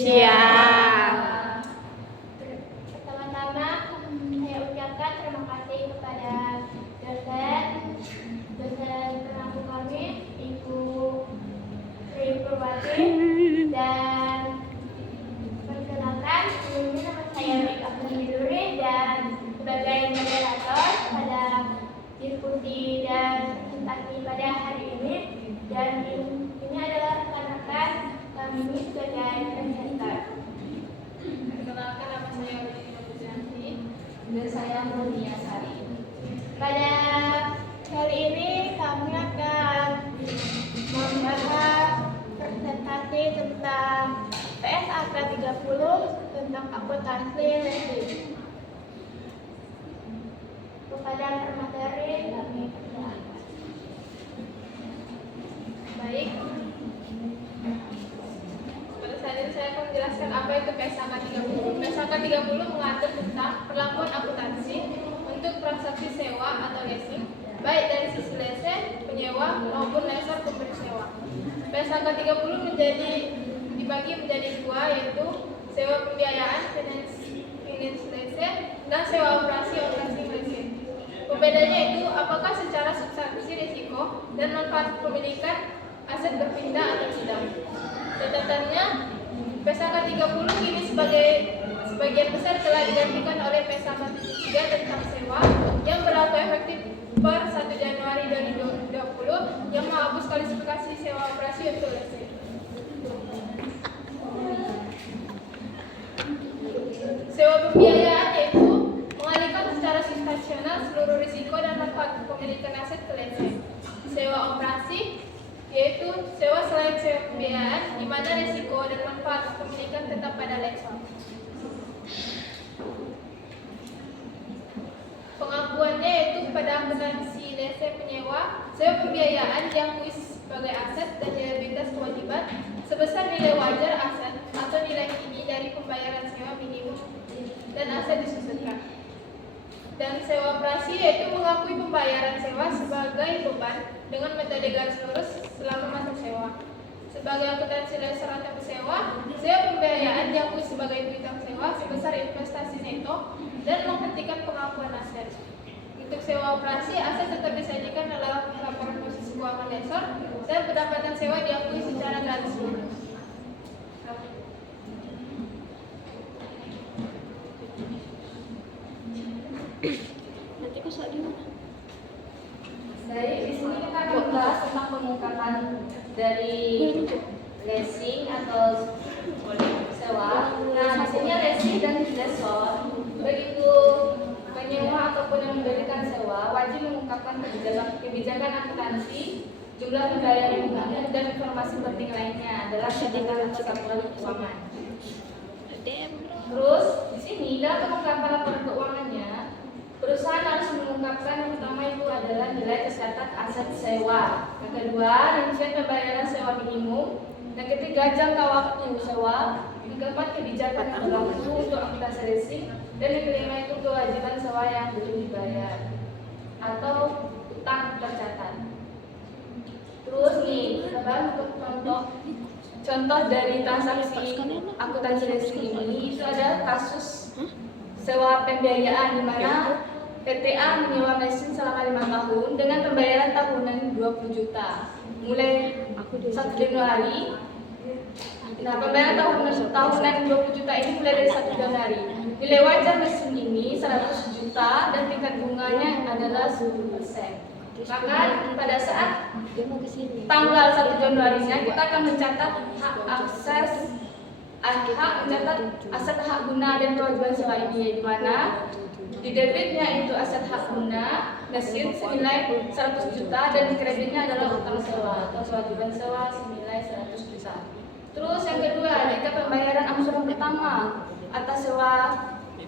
Siap. Pertama-tama saya ucapkan terima kasih kepada dosen pengampu kami, Ibu Sri Purwati, dan perkenalkan sebelumnya nama saya Rika Pemiluri dan sebagai moderator pada diskusi dan presentasi pada hari ini, dan ini adalah rekan-rekan kami sebagai presenter. Perkenalkan, nama saya Rika Purwati Dan saya Mulia Sari. Pada hari ini kami akan membahas presentasi tentang PSAK 30 tentang akuntansi leasing. Kepada pemateri kami persilakan. Baik. Pada saat ini saya akan menjelaskan apa itu PSAK 30. PSAK 30 mengatur tentang perlakuan akuntansi untuk transaksi sewa atau leasing, baik dari sisi lese, penyewa maupun lesor pemberi sewa. PSAK 30 dibagi menjadi dua, yaitu sewa pembiayaan finance lese dan sewa operasi leasing. Pembedanya itu apakah secara substansi risiko dan manfaat kepemilikan aset berpindah atau tidak. Catatannya, PSAK 30 kini sebagian besar telah digantikan oleh PSAK 3 tentang sewa yang berlaku efektif per 1 Januari 2020 yang menghapus kualifikasi sewa operasi untuk leasing. Sewa pembiayaan yaitu mengalihkan secara situasional seluruh risiko dan manfaat kepemilikan aset ke leasing. Sewa operasi yaitu sewa selain sewa pembiayaan di mana risiko dan manfaat kepemilikan tetap pada lessor. Pengakuannya yaitu pada akuntansi lese penyewa, sewa pembiayaan diakui sebagai aset dan liabilitas kewajiban sebesar nilai wajar aset atau nilai kini dari pembayaran sewa minimum dan aset disusunkan. Dan sewa operasi yaitu mengakui pembayaran sewa sebagai beban dengan metode garis lurus selama masa sewa. Sebagai akuntansi lessor atau pesewa, sewa pembiayaan diakui sebagai piutang sewa sebesar investasi neto dan menghentikan pengakuan aset. Untuk sewa operasi, aset tetap disajikan dalam laporan posisi keuangan lessor dan pendapatan sewa diakui secara garis lurus. Nanti kok soal di mana? Baik, di sini kita akan membahas tentang pengungkapan dari leasing atau sewa. Nah, di sini leasing dan lessor, begitu penyewa ataupun yang memberikan sewa wajib mengungkapkan kebijakan akuntansi, jumlah pembayaran bunganya dan informasi penting lainnya adalah catatan laporan keuangan. Terus di sini dalam pengungkapan laporan keuangannya, perusahaan harus mengungkapkan yang pertama itu adalah nilai tercatat aset sewa, yang kedua rincian pembayaran sewa minimum, yang ketiga jangka waktu sewa, yang keempat kebijakan yang berlaku untuk akuntansi leasing, dan yang kelima itu kewajiban sewa yang belum dibayar atau utang tercatat. Terus nih, untuk contoh dari transaksi akuntansi leasing ini itu ada kasus sewa pembiayaan di mana PTA menyewa mesin selama 5 tahun dengan pembayaran tahunan 20 juta mulai 1 Januari. Nah, pembayaran tahunan 20 juta ini mulai dari 1 Januari. Nilai wajar mesin ini 100 juta dan tingkat bunganya adalah 10%. Maka pada saat tanggal 1 Januari-nya kita akan mencatat mencatat aset hak guna dan kewajiban sewa ini, di mana di debitnya itu aset hak guna mesin senilai 100 juta dan di kreditnya adalah utang sewa atau kewajiban sewa senilai 100 juta. Terus yang kedua, jika pembayaran angsuran pertama atas sewa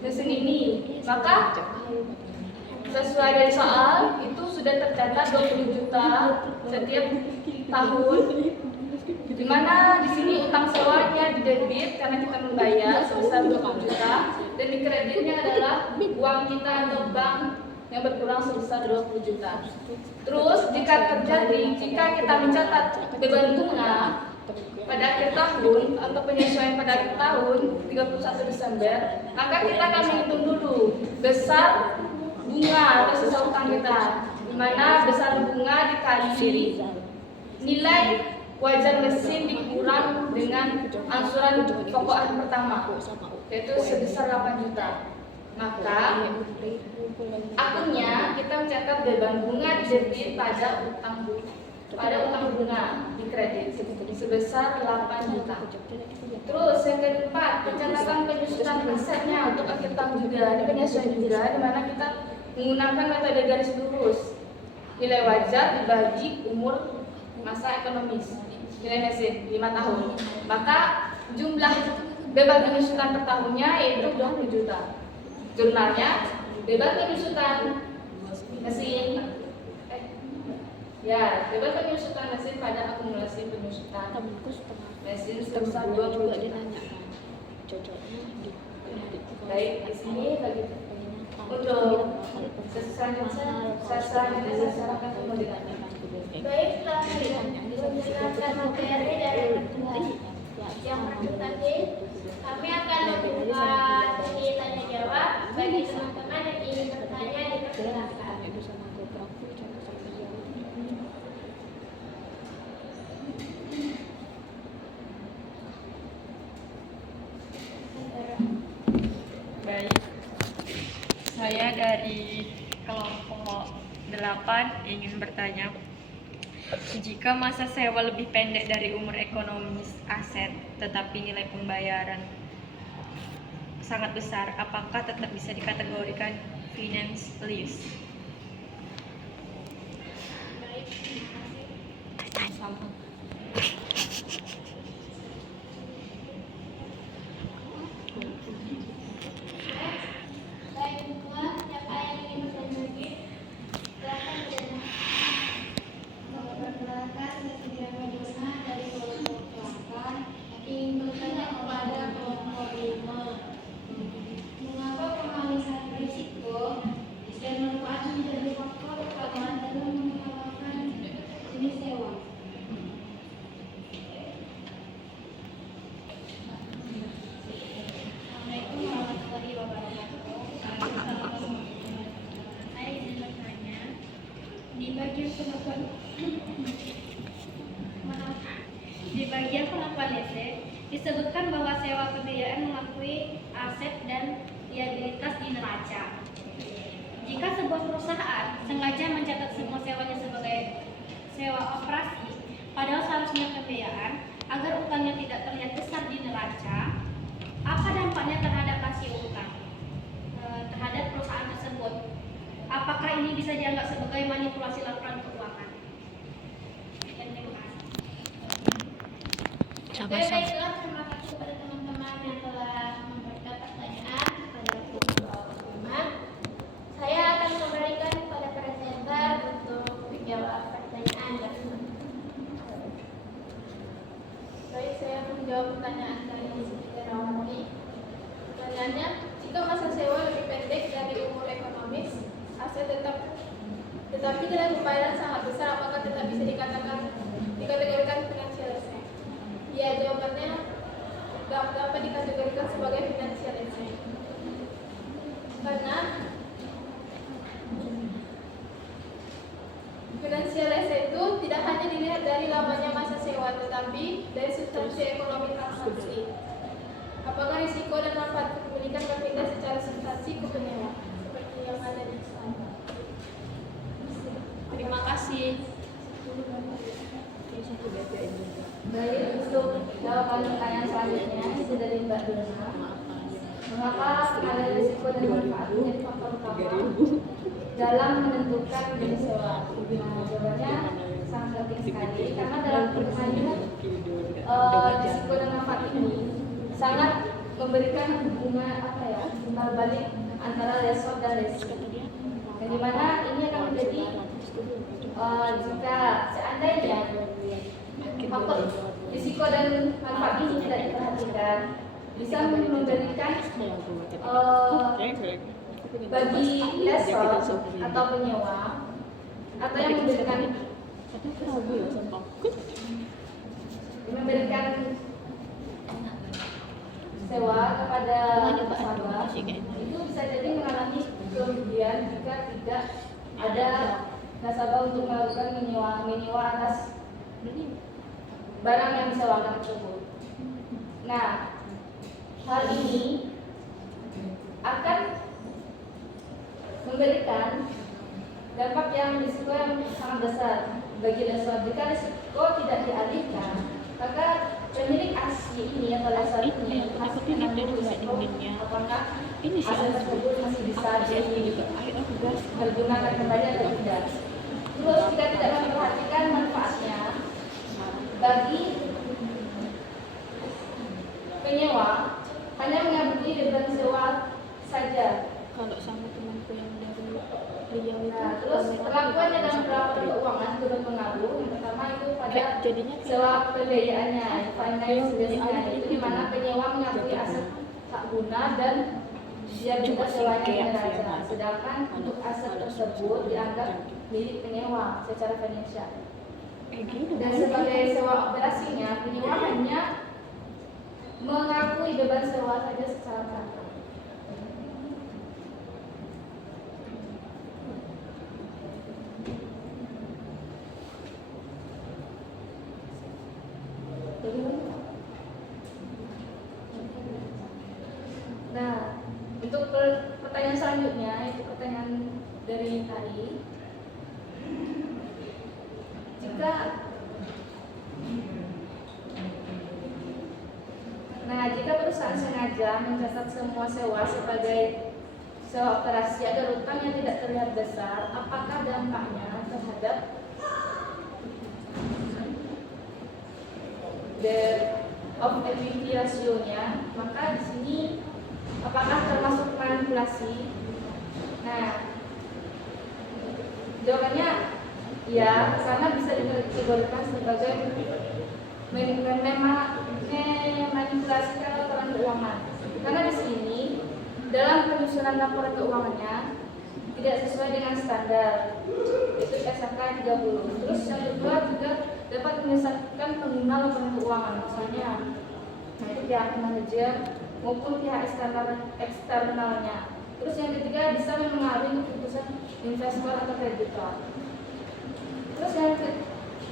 mesin ini, maka sesuai dari soal itu sudah tercatat 20 juta setiap tahun, di mana di sini utang sewanya di debit karena kita membayar sebesar 20 juta dan di kreditnya adalah uang kita atau bank yang berkurang sebesar 20 juta. Terus jika kita mencatat beban bunga pada akhir tahun atau penyesuaian pada akhir tahun 31 Desember, maka kita akan menghitung dulu besar bunga atau sisa utang kita, di mana besar bunga dikali nilai wajar mesin dikurang dengan angsuran pokok hari pertama, yaitu sebesar 8 juta. Maka akunnya kita mencatat beban bunga didebit pada utang bunga di kredit sebesar 8 juta. Terus yang keempat, pencatatan penyusutan asetnya untuk akhir tahun juga. Ini penyesuaian juga, di mana kita menggunakan metode garis lurus. Nilai wajar dibagi umur masa ekonomis, nilai mesin 5 tahun. Maka jumlah beban penyusutan per tahunnya yaitu 20 juta. Jurnalnya beban penyusutan mesin beban penyusutan mesin pada akumulasi penyusutan mesin sebesar 20 juta. Baik, di sini bagi untuk selanjutnya saya sarankan kemudian. Baik, setelah menjelaskan materi dari ketua yang pertama tadi, kami akan membuka sesi tanya jawab bagi teman-teman yang ingin bertanya dipersilakan. Baik, saya dari kelompok 8 ingin bertanya, jika masa sewa lebih pendek dari umur ekonomis aset tetapi nilai pembayaran sangat besar, apakah tetap bisa dikategorikan finance lease? Di bagian pengakuan lese disebutkan bahwa sewa pembiayaan mengakui aset dan liabilitas di neraca. Jika sebuah perusahaan sengaja mencatat semua sewanya sebagai sewa operasi, padahal seharusnya pembiayaan agar utangnya tidak terlihat besar di neraca, apa dampaknya terhadap rasio utang terhadap perusahaan tersebut? Apakah ini bisa dianggap sebagai manipulasi laporan keuangan? Baiklah, terima kasih kepada teman-teman yang telah memberikan pertanyaan kepada teman-teman. Saya akan kembalikan kepada presenter untuk menjawab pertanyaan dari teman-teman. Baik, saya menjawab pertanyaan dari Rawati. Pertanyaannya, jika masa sewa lebih pendek dari umur ekonomis, aset tetapi nilai pembayaran sangat besar, apakah tetap bisa dikategorikan financial asset? Ya, jawabannya dapat dikategorikan sebagai financial asset. Karena financial asset itu tidak hanya dilihat dari lamanya masa sewa, tetapi dari substansi ekonomi transaksi. Apakah risiko dan manfaat kepemilikan berpindah secara substansi ke penyewa, seperti yang ada di sana. Terima kasih. Baik, untuk jawaban pertanyaan selanjutnya itu dari Mbak Dona. Mengapa ada risiko dan manfaat menjadi faktor utama dalam menentukan jenis sewa? Nah, jawabannya sangat penting sekali karena dalam pertanyaan risiko dan manfaat ini sangat memberikan hubungan timbal balik antara lesor dan resiko. Yang dimana ini akan menjadi jika seandainya faktor risiko dan manfaat ini tidak diperhatikan, bisa memberikan bagi lesor atau penyewa atau yang memberikan itu bisa jadi mengalami kerugian jika tidak ada nasabah untuk melakukan menyewa atas barang yang disewakan tersebut. Nah, hal ini akan memberikan dampak yang risiko yang sangat besar bagi lesor. Jika risiko tidak dialihkan, maka pemilik asli ini atau lesor ini harus menanggung risiko apakah aset tersebut masih bisa dipergunakan kembali atau tidak. Terus jika tidak memperhatikan manfaatnya bagi penyewa, hanya mengabdi beban sewa saja. Kalau sama temanku yang dari beliau itu Nah, terus perlakuannya dalam perawakan keuangan turut pengaruh. Yang pertama itu pada jadinya sewa pembiayaannya, finance lease-nya, itu di mana penyewa mengakui aset tak guna dan dia juga sewanya neraca. Sedangkan untuk aset tersebut dianggap milik penyewa secara finansial. Dan sebagai sewa operasinya, penyewa hanya mengakui beban sewa saja secara merata. Nah, untuk pertanyaan selanjutnya, itu pertanyaan dari tadi. Jika perusahaan sengaja mencatat semua sewa sebagai sewa operasi agar utang yang tidak terlihat besar, apakah dampaknya terhadap debt of equity ratio-nya? Maka di sini apakah termasuk manipulasi? Nah, jawabannya ya, karena bisa dikategorikan sebagai manipulasi laporan keuangan. Karena di sini dalam penyusunan laporan keuangannya tidak sesuai dengan standar, itu SHK 30. Terus yang kedua juga dapat menyesatkan pengguna laporan keuangan, misalnya itu pihak manajer maupun pihak eksternalnya. Terus yang ketiga bisa mempengaruhi keputusan investor atau kreditor. Terus yang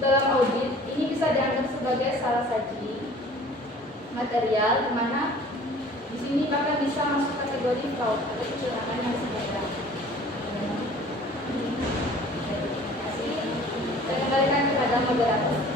dalam audit ini bisa dianggap sebagai salah saji material, di mana di sini bahkan bisa masuk kategori fraud atau kecurangan yang sengaja. Terima kasih. Saya kembalikan kepada moderator.